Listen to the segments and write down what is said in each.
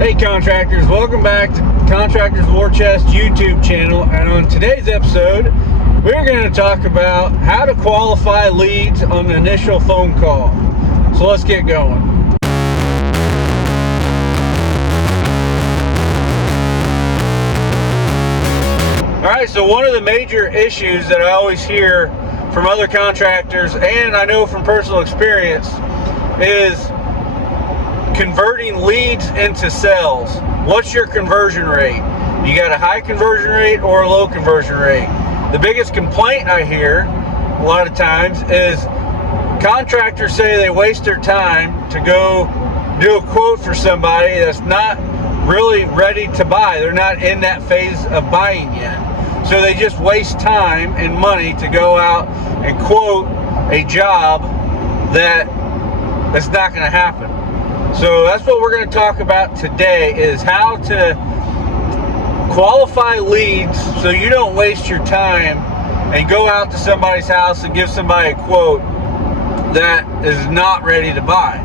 Hey contractors, welcome back to Contractors War Chest YouTube channel, and on today's episode we're going to talk about how to qualify leads on the initial phone call. So let's get going. Alright, so one of the major issues that I always hear from other contractors, and I know from personal experience, is converting leads into sales. What's your conversion rate? You got a high conversion rate or a low conversion rate? The biggest complaint I hear a lot of times is contractors say they waste their time to go do a quote for somebody that's not really ready to buy. They're not in that phase of buying yet. So they just waste time and money to go out and quote a job that's not going to happen. So that's what we're going to talk about today, is how to qualify leads so you don't waste your time and go out to somebody's house and give somebody a quote that is not ready to buy.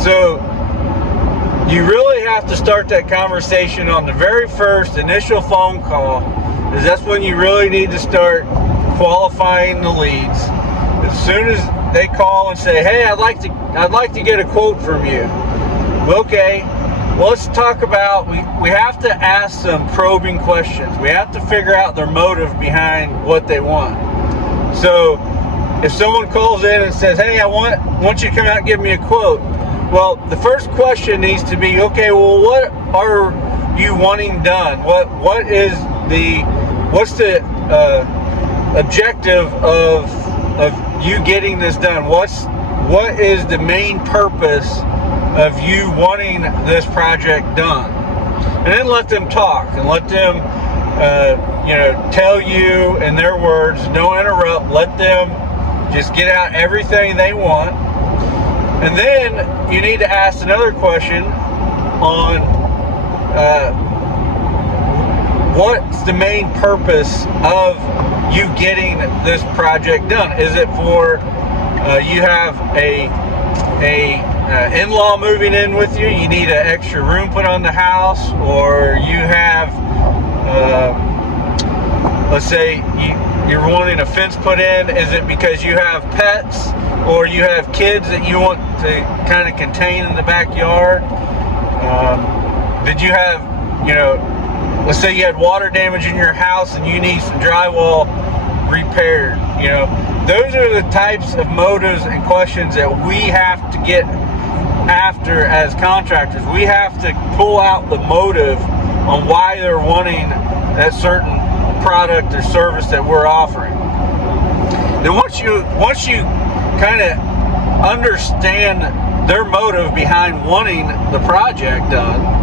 So you really have to start that conversation on the very first initial phone call, because that's when you really need to start qualifying the leads. As soon as they call and say, hey, I'd like to get a quote from you. Okay, well, let's talk about, we have to ask some probing questions. We have to figure out their motive behind what they want. So if someone calls in and says, hey, I want you to come out and give me a quote. Well, the first question needs to be, okay, well, what are you wanting done? What's the objective of you getting this done? What is the main purpose of you wanting this project done? And then let them talk and let them tell you in their words. Don't interrupt. Let them just get out everything they want. And then you need to ask another question on what's the main purpose of you getting this project done? Is it for you have a in-law moving in with you, you need an extra room put on the house, or you have let's say you're wanting a fence put in? Is it because you have pets or you have kids that you want to kind of contain in the backyard? Did you have, let's say you had water damage in your house and you need some drywall repaired? Those are the types of motives and questions that we have to get after as contractors. We have to pull out the motive on why they're wanting that certain product or service that we're offering. Then once you kind of understand their motive behind wanting the project done,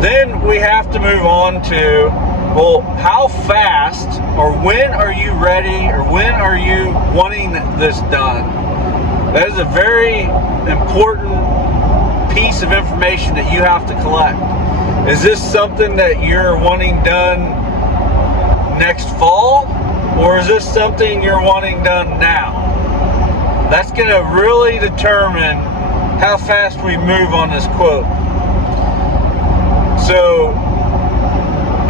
then we have to move on to, well, how fast or when are you ready, or when are you wanting this done? That is a very important piece of information that you have to collect. Is this something that you're wanting done next fall, or is this something you're wanting done now? That's going to really determine how fast we move on this quote. So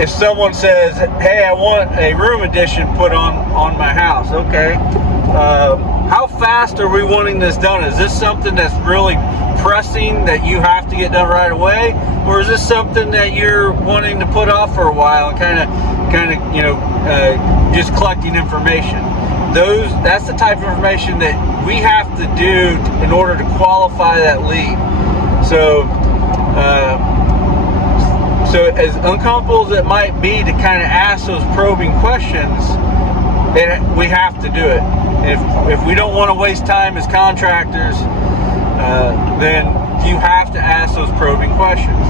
if someone says, hey, I want a room addition put on my house, okay, how fast are we wanting this done? Is this something that's really pressing that you have to get done right away, or is this something that you're wanting to put off for a while and kind of just collecting information? That's the type of information that we have to do in order to qualify that lead. So as uncomfortable as it might be to kind of ask those probing questions, we have to do it. If we don't want to waste time as contractors, then you have to ask those probing questions.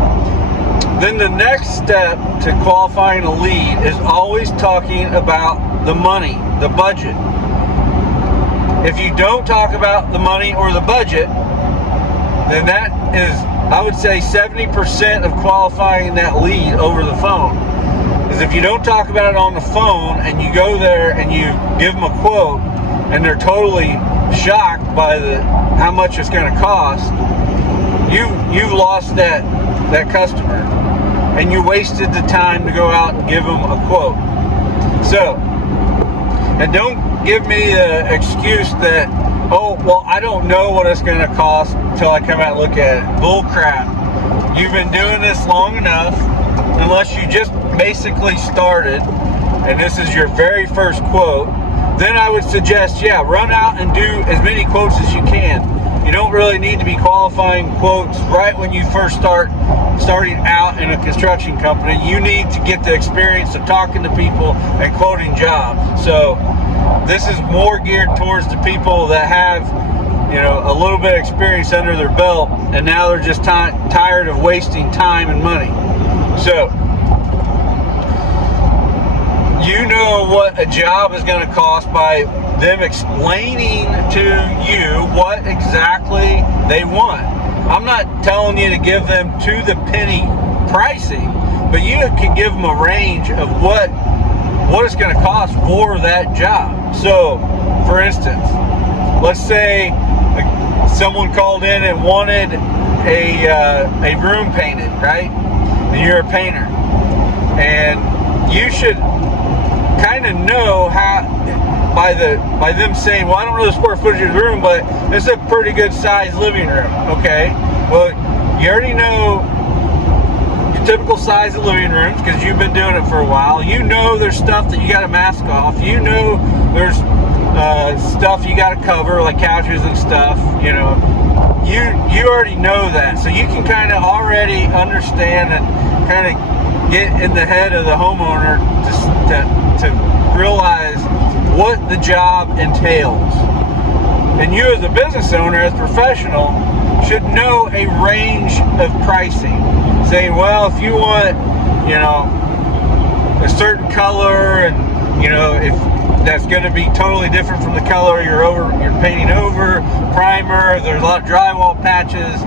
Then the next step to qualifying a lead is always talking about the money, the budget. If you don't talk about the money or the budget, then that is, I would say, 70% of qualifying that lead over the phone. Because if you don't talk about it on the phone and you go there and you give them a quote and they're totally shocked by how much it's going to cost, you've lost that customer, and you wasted the time to go out and give them a quote. So, and don't give me the excuse that, oh, well, I don't know what it's going to cost until I come out and look at it. Bull crap. You've been doing this long enough, unless you just basically started and this is your very first quote, then I would suggest, yeah, run out and do as many quotes as you can. You don't really need to be qualifying quotes right when you first starting out in a construction company. You need to get the experience of talking to people and quoting jobs. So this is more geared towards the people that have, you know, a little bit of experience under their belt, and now they're just tired of wasting time and money. So you know what a job is going to cost by them explaining to you what exactly they want. I'm not telling you to give them to the penny pricing, but you can give them a range of what it's going to cost for that job. So, for instance, let's say someone called in and wanted a room painted, right? And you're a painter, and you should kind of know how by them saying, well, I don't know the square footage of the room, but it's a pretty good sized living room. Okay, well, you already know your typical size of living rooms because you've been doing it for a while. You know there's stuff that you got to mask off. You know there's stuff you got to cover, like couches and stuff. You know, you already know that, so you can kind of already understand and kind of get in the head of the homeowner to realize what the job entails. And you as a business owner, as a professional, should know a range of pricing. Saying, well, if you want, you know, a certain color, and you know, if that's going to be totally different from the color you're painting over, primer, there's a lot of drywall patches,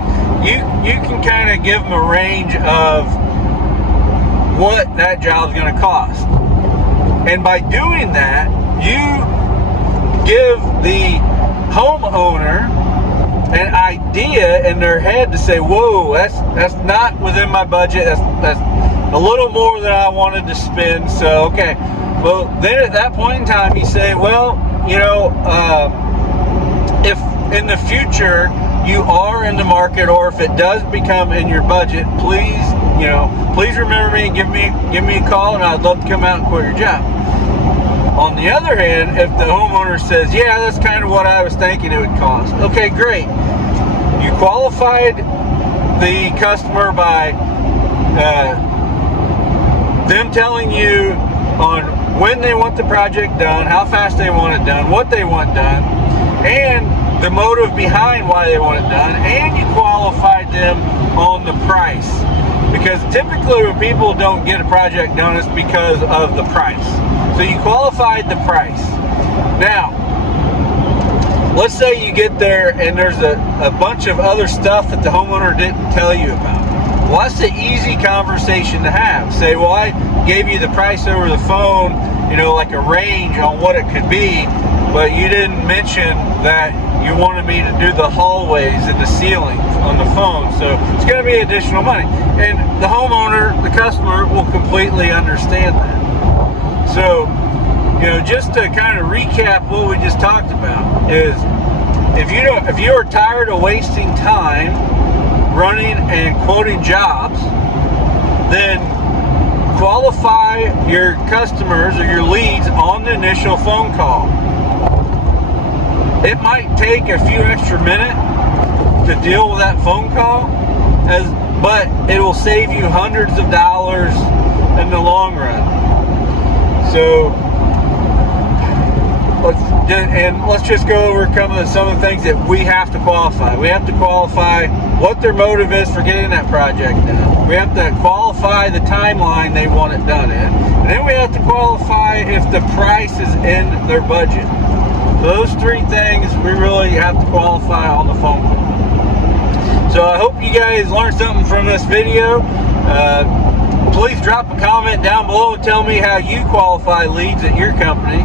you can kind of give them a range of what that job's going to cost. And by doing that, you give the homeowner an idea in their head to say, whoa, that's not within my budget, that's a little more than I wanted to spend. So okay, well, then at that point in time you say, well, you know, if in the future you are in the market, or if it does become in your budget, please remember me and give me a call, and I'd love to come out and quote your job. On the other hand, if the homeowner says, yeah, that's kind of what I was thinking it would cost, okay, great. You qualified the customer by them telling you on when they want the project done, how fast they want it done, what they want done, and the motive behind why they want it done, and you qualified them on the price. Because typically when people don't get a project done, it's because of the price. So you qualified the price. Now, let's say you get there and there's a bunch of other stuff that the homeowner didn't tell you about. Well, that's an easy conversation to have. Say, well, I gave you the price over the phone, you know, like a range on what it could be, but you didn't mention that you wanted me to do the hallways and the ceilings on the phone, so it's going to be additional money. And the homeowner, the customer, will completely understand that. So, you know, just to kind of recap what we just talked about is, if you are tired of wasting time running and quoting jobs, then qualify your customers or your leads on the initial phone call. It might take a few extra minutes to deal with that phone call, but it will save you hundreds of dollars in the long run. So let's just go over some of the things that we have to qualify. We have to qualify what their motive is for getting that project done. We have to qualify the timeline they want it done in. And then we have to qualify if the price is in their budget. Those three things we really have to qualify on the phone call. So I hope you guys learned something from this video. Please drop a comment down below and tell me how you qualify leads at your company,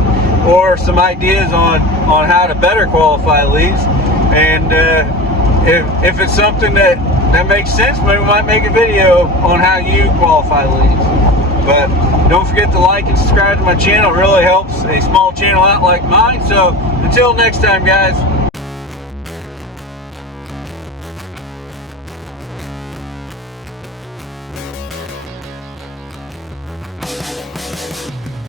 or some ideas on how to better qualify leads. And if it's something that that makes sense, maybe we might make a video on how you qualify leads. But don't forget to like and subscribe to my channel. It really helps a small channel out like mine. So until next time, guys,